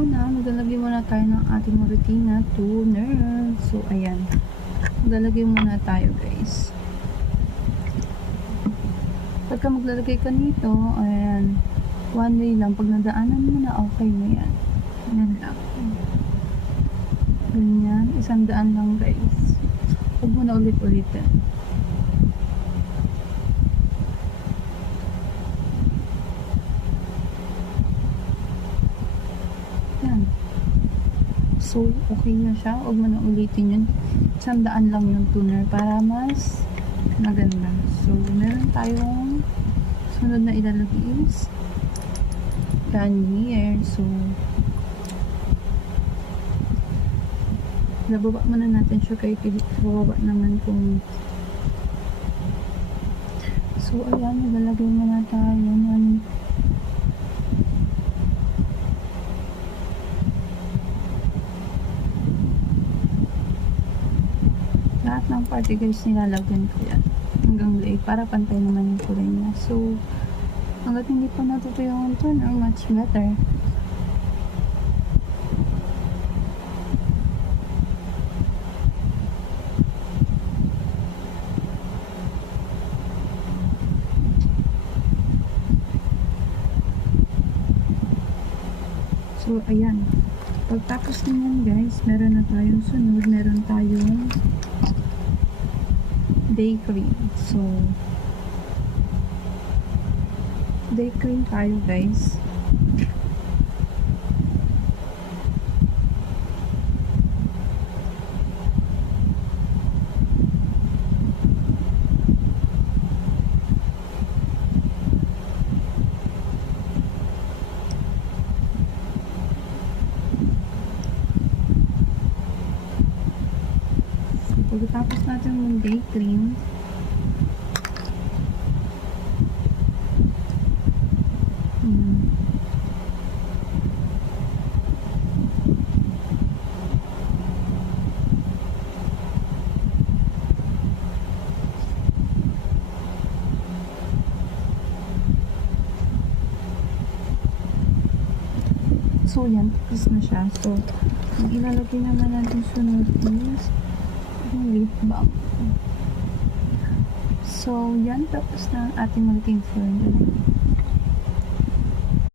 una, maglalagay muna tayo ng ating routine na toner. So, ayan. Maglalagay muna tayo, guys. Pagka maglalagay ka nito, ayan, one way lang. Pag nadaanan mo na, okay na yan. Ayan lang. Ganyan. 100 lang, guys. Huwag mo na ulit-ulitin. Yan. So, okay na siya. Huwag mo na ulitin yun. 100 lang yung toner para mas maganda. So, meron tayong sunod na ilalagay is Garnier. So, nababa muna natin siya kay Philip. Bababa naman kung so, ayan, nagalagay muna tayo ng lahat ng particles nilalagyan ko yan hanggang late para pantay naman yung kulay niya. So, hanggat hindi pa natutuyo yung toner, much better. So, ayan. Pagtapos naman, guys, meron na tayong sunod. Meron tayong day cream. So, day cream tayo, guys. Pagkatapos natin ng day cream, so yan, tapos na siya. So, ang ilalagay naman natin sunod is lip balm. So, yan, tapos na ang ating routine for the night.